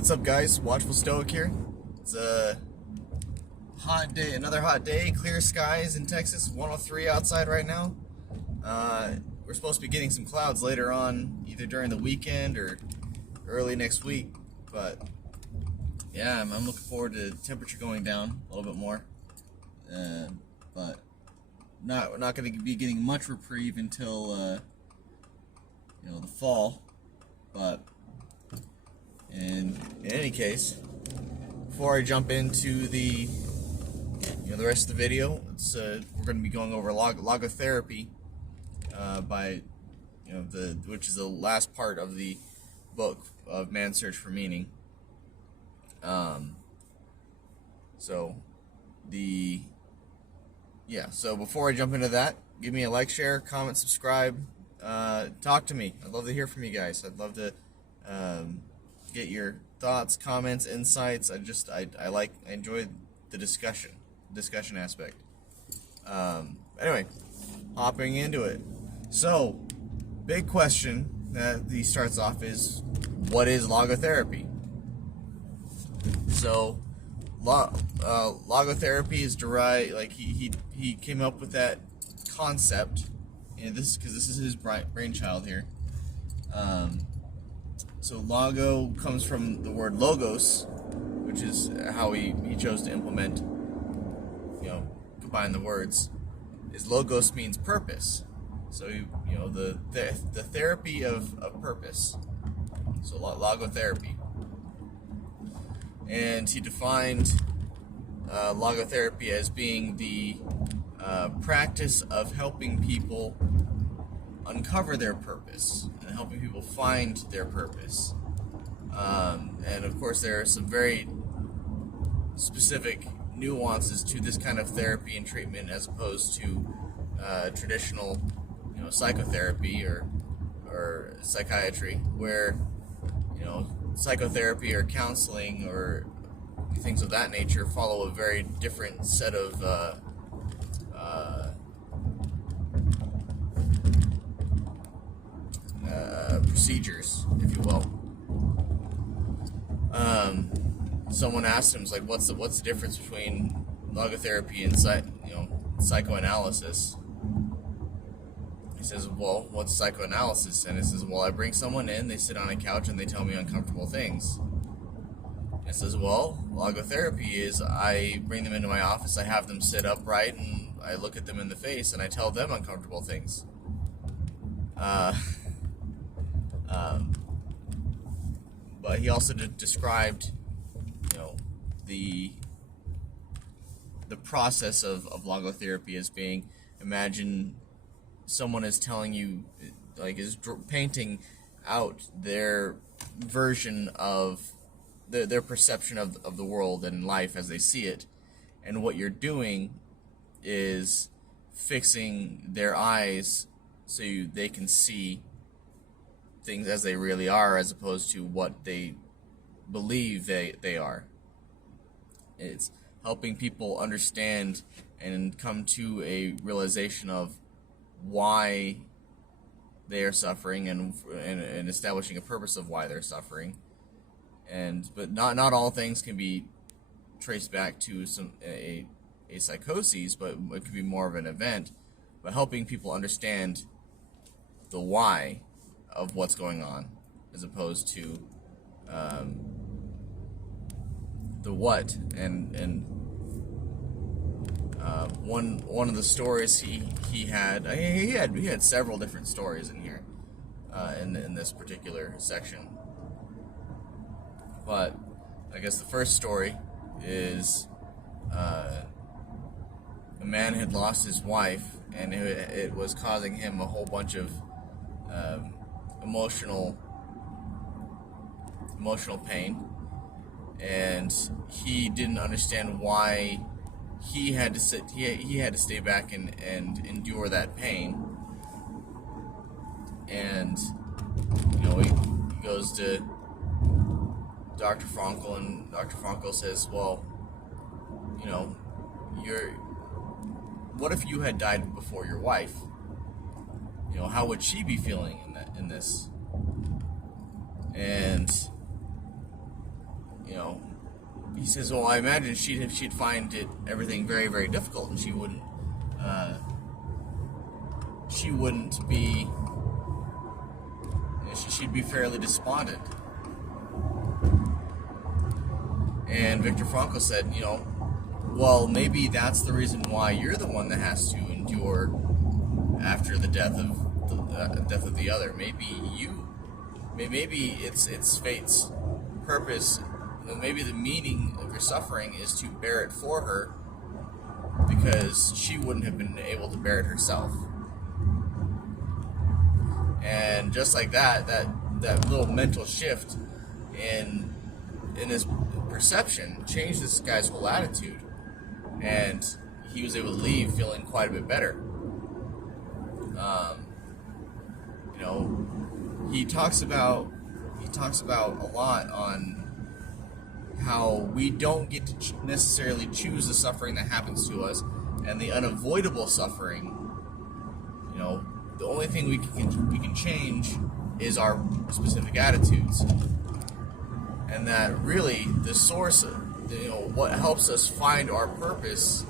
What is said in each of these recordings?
What's up, guys? Watchful Stoic here. It's a hot day, another hot day, clear skies in Texas, 103 outside right now. We're supposed to be getting some clouds later on, either during the weekend or early next week, but yeah, I'm looking forward to the temperature going down a little bit more, but not going to be getting much reprieve until the fall, but in any case, before I jump into the rest of the video, we're going to be going over logotherapy which is the last part of the book of Man's Search for Meaning. So before I jump into that, give me a like, share, comment, subscribe, talk to me. I'd love to hear from you guys. I'd love to get your thoughts, comments, insights. I enjoy the discussion aspect. Anyway, hopping into it. So, big question that he starts off is, what is logotherapy? So, logotherapy is derived, like he came up with that concept, and this is his brainchild here. So logo comes from the word logos, which is how he chose to implement, combine the words. Is logos means purpose. So the therapy of purpose. So logotherapy. And he defined logotherapy as being the practice of helping people uncover their purpose and helping people find their purpose. And of course, there are some very specific nuances to this kind of therapy and treatment as opposed to traditional, psychotherapy or psychiatry, where psychotherapy or counseling or things of that nature follow a very different set of procedures, if you will. Someone asked him, like, what's the difference between logotherapy and psychoanalysis? He says, well, what's psychoanalysis? And he says, well, I bring someone in, they sit on a couch, and they tell me uncomfortable things. He says, well, logotherapy is I bring them into my office, I have them sit upright, and I look at them in the face, and I tell them uncomfortable things. But he also described, the process of logotherapy as being, imagine someone is telling you, is painting out their version of their perception of the world and life as they see it, and what you're doing is fixing their eyes so they can see things as they really are, as opposed to what they believe they are. It's helping people understand and come to a realization of why they are suffering, and establishing a purpose of why they're suffering. But not all things can be traced back to a psychosis, but it could be more of an event. But helping people understand the why of what's going on, as opposed to the what. And one of the stories he had several different stories in here in this particular section. But I guess the first story is a man had lost his wife, and it was causing him a whole bunch of emotional pain, and he didn't understand why he had to stay back and endure that pain. And he goes to Dr. Frankel, and Dr. Frankel says, well, what if you had died before your wife? How would she be feeling in this? And he says, well, I imagine she'd find everything very, very difficult, and she wouldn't be, she'd be fairly despondent. And Viktor Frankl said, well, maybe that's the reason why you're the one that has to endure after the death of the other. Maybe it's fate's purpose. Maybe the meaning of your suffering is to bear it for her, because she wouldn't have been able to bear it herself. And just like that little mental shift in his perception changed this guy's whole attitude, and he was able to leave feeling quite a bit better. He talks about a lot on how we don't get to necessarily choose the suffering that happens to us, and the unavoidable suffering. The only thing we can change is our specific attitudes, and that really the source of what helps us find our purpose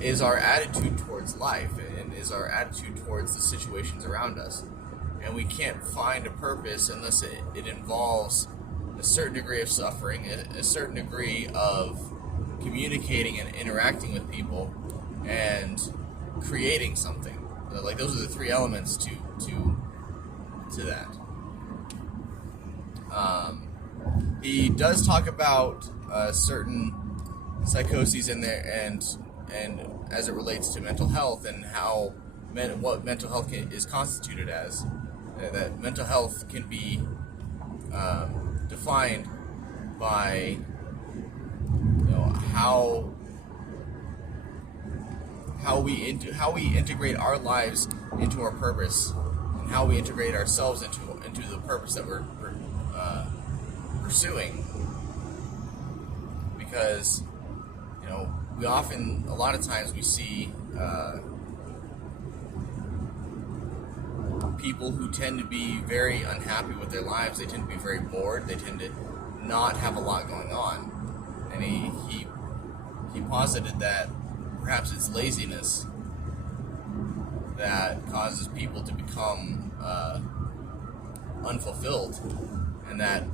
is our attitude towards life, and is our attitude towards the situations around us. And we can't find a purpose unless it involves a certain degree of suffering, a certain degree of communicating and interacting with people, and creating something. Like, those are the three elements to that. He does talk about certain psychoses in there, and as it relates to mental health, and how what mental health is constituted as. That mental health can be defined by how we integrate our lives into our purpose, and how we integrate ourselves into the purpose that we're pursuing. Because we often, a lot of times, we see people who tend to be very unhappy with their lives. They tend to be very bored. They tend to not have a lot going on. And he posited that perhaps it's laziness that causes people to become unfulfilled, and that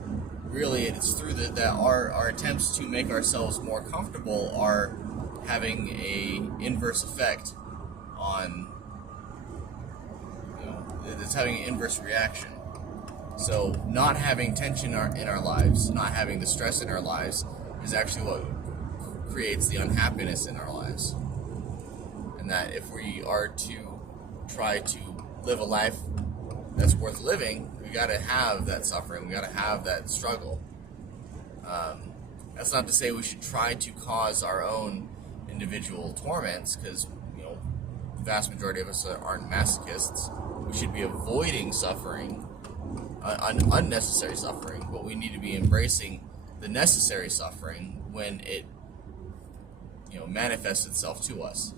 really it's through that our attempts to make ourselves more comfortable are having a inverse effect on, it's having an inverse reaction. So not having tension in our lives, not having the stress in our lives, is actually what creates the unhappiness in our lives. And that if we are to try to live a life that's worth living, we got to have that suffering, we got to have that struggle. That's not to say we should try to cause our own individual torments, because the vast majority of us aren't masochists. We should be avoiding suffering, unnecessary suffering, but we need to be embracing the necessary suffering when it manifests itself to us,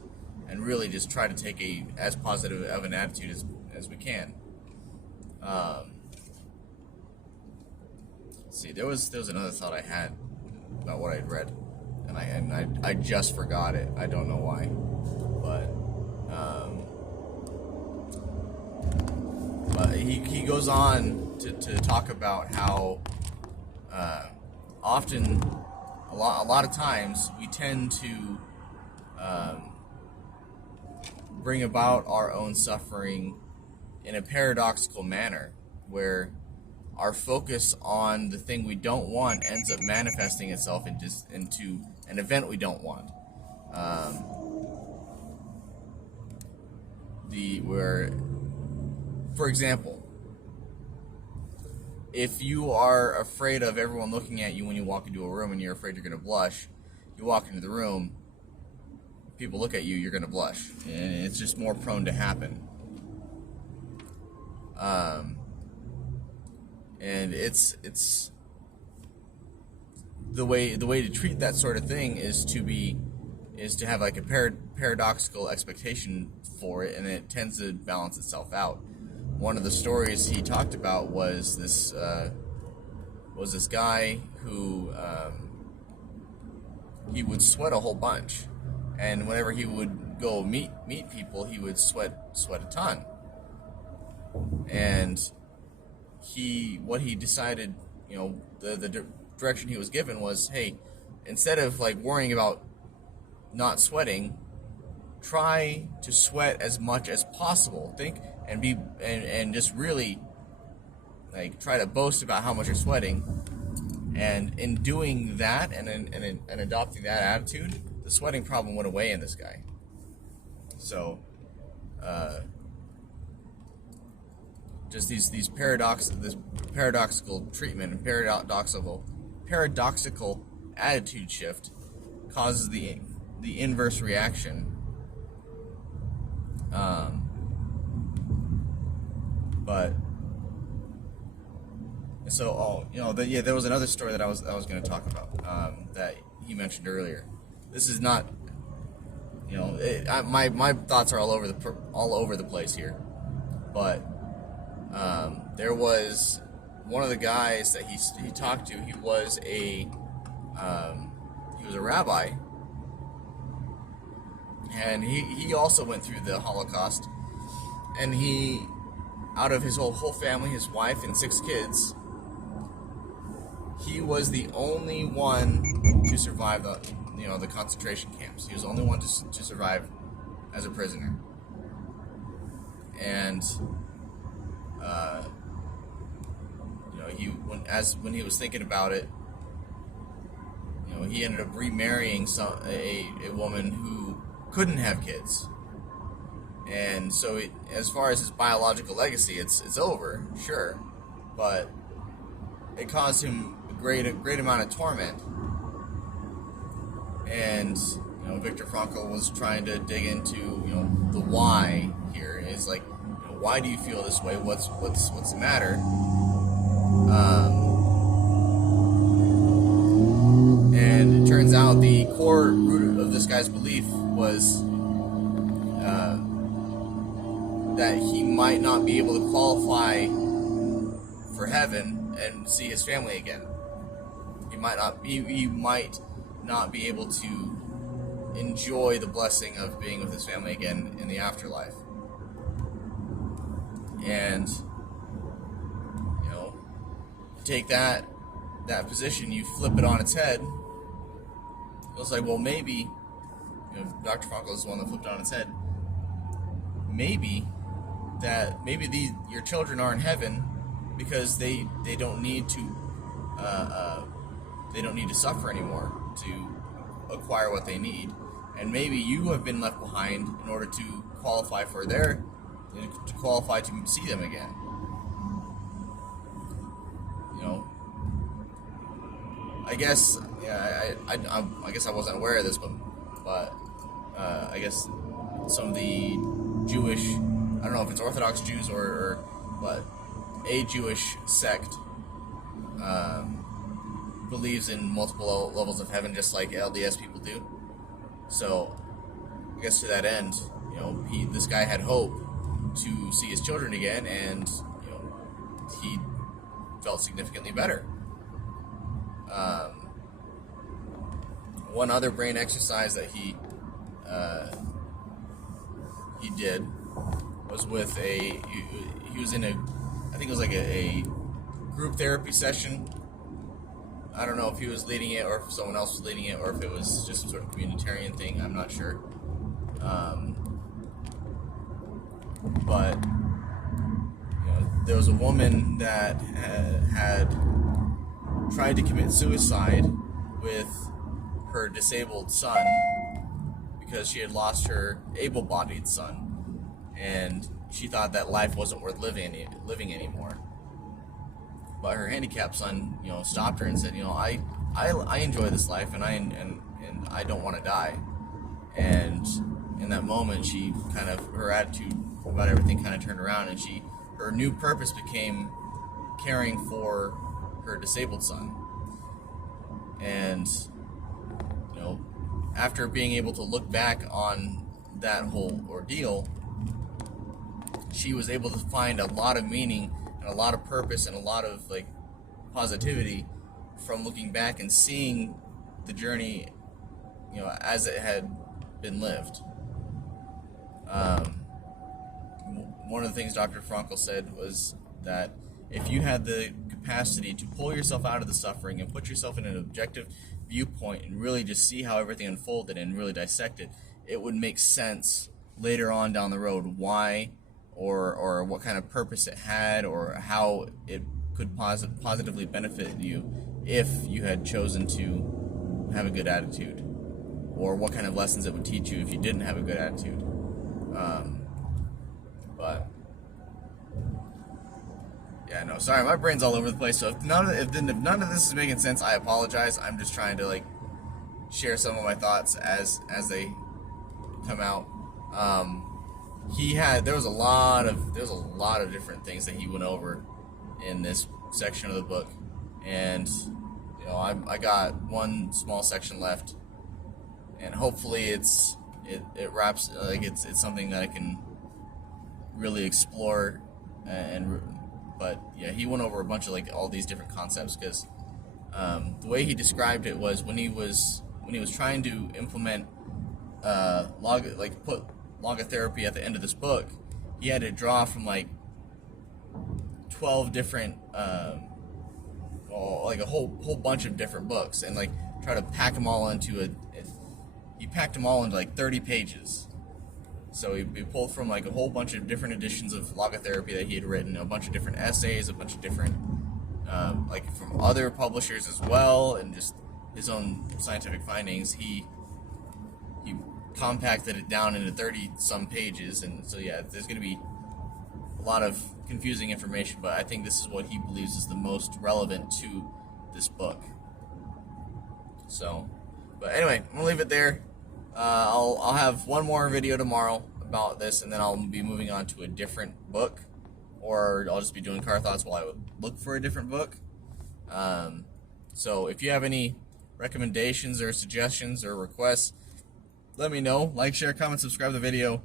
and really just try to take as positive of an attitude as we can. Let's see, there was another thought I had about what I'd read, and I just forgot it. I don't know why, but he goes on to talk about how often, a lot of times, we tend to bring about our own suffering in a paradoxical manner, where our focus on the thing we don't want ends up manifesting itself into an event we don't want. For example, if you are afraid of everyone looking at you when you walk into a room, and you're afraid you're going to blush, you walk into the room, people look at you, you're going to blush, and it's just more prone to happen. And it's the way to treat that sort of thing is to have like a paradoxical expectation for it, and it tends to balance itself out. One of the stories he talked about was this guy who he would sweat a whole bunch, and whenever he would go meet people, he would sweat a ton. And what he decided, the direction he was given was, hey, instead of like worrying about not sweating, try to sweat as much as possible. Think and just really like try to boast about how much you're sweating. And in doing that and adopting that attitude, the sweating problem went away in this guy. So, just this paradoxical treatment and paradoxical attitude shift causes the inverse reaction. But so there was another story that I was going to talk about that he mentioned earlier. This is not, my thoughts are all over the place here, but there was one of the guys that he talked to. He was a rabbi, and he also went through the Holocaust, and he, out of his whole family, his wife and 6 kids, he was the only one to survive the concentration camps. He was the only one to survive as a prisoner. And when he was thinking about it, he ended up remarrying a woman who couldn't have kids. And so as far as his biological legacy, it's over, sure, but it caused him a great amount of torment. And Viktor Frankl was trying to dig into the why here. It's like, why do you feel this way? What's the matter? And it turns out the core root of this guy's belief was that he might not be able to qualify for heaven and see his family again. He might not be able to enjoy the blessing of being with his family again in the afterlife. And take that position, you flip it on its head. It's like, well, maybe Dr. Frankl is the one that flipped it on its head. Maybe your children are in heaven because they don't need to suffer anymore to acquire what they need, and maybe you have been left behind in order to qualify to see them again. I guess I guess I wasn't aware of this, but I guess some of the Jewish, I don't know if it's Orthodox Jews but a Jewish sect believes in multiple levels of heaven, just like LDS people do. So I guess to that end, this guy had hope to see his children again, and he felt significantly better. One other brain exercise that he did was with he was in I think it was like a group therapy session. I don't know if he was leading it or if someone else was leading it or if it was just some sort of communitarian thing. I'm not sure. But there was a woman that had tried to commit suicide with her disabled son because she had lost her able-bodied son, and she thought that life wasn't worth living anymore. But her handicapped son, stopped her and said, I enjoy this life, and I don't want to die. And in that moment, her attitude about everything kind of turned around, and her new purpose became caring for her disabled son. And after being able to look back on that whole ordeal, she was able to find a lot of meaning and a lot of purpose and a lot of positivity from looking back and seeing the journey as it had been lived. One of the things Dr. Frankl said was that if you had the capacity to pull yourself out of the suffering and put yourself in an objective viewpoint and really just see how everything unfolded and really dissect it, it would make sense later on down the road why or what kind of purpose it had or how it could positively benefit you if you had chosen to have a good attitude, or what kind of lessons it would teach you if you didn't have a good attitude. But yeah, no, sorry, my brain's all over the place. So if none of this is making sense, I apologize. I'm just trying to share some of my thoughts as they come out. There was a lot of different things that he went over in this section of the book, and I got one small section left, and hopefully it wraps it's something that I can really explore but yeah, he went over a bunch of all these different concepts, because the way he described it was when he was trying to implement put logotherapy at the end of this book, he had to draw from 12 different a whole bunch of different books, and try to pack them all into he packed them all into 30 pages. So he pulled from a whole bunch of different editions of logotherapy that he had written, a bunch of different essays, a bunch of different from other publishers as well, and just his own scientific findings. He compacted it down into 30 some pages, and so yeah, there's going to be a lot of confusing information, but I think this is what he believes is the most relevant to this book. So, but anyway, I'm gonna leave it there. I'll have one more video tomorrow about this, and then I'll be moving on to a different book, or I'll just be doing car thoughts while I would look for a different book. So if you have any recommendations or suggestions or requests, let me know. Like, share, comment, subscribe to the video.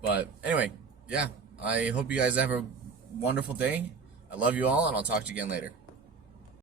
But anyway, yeah, I hope you guys have a wonderful day. I love you all, and I'll talk to you again later.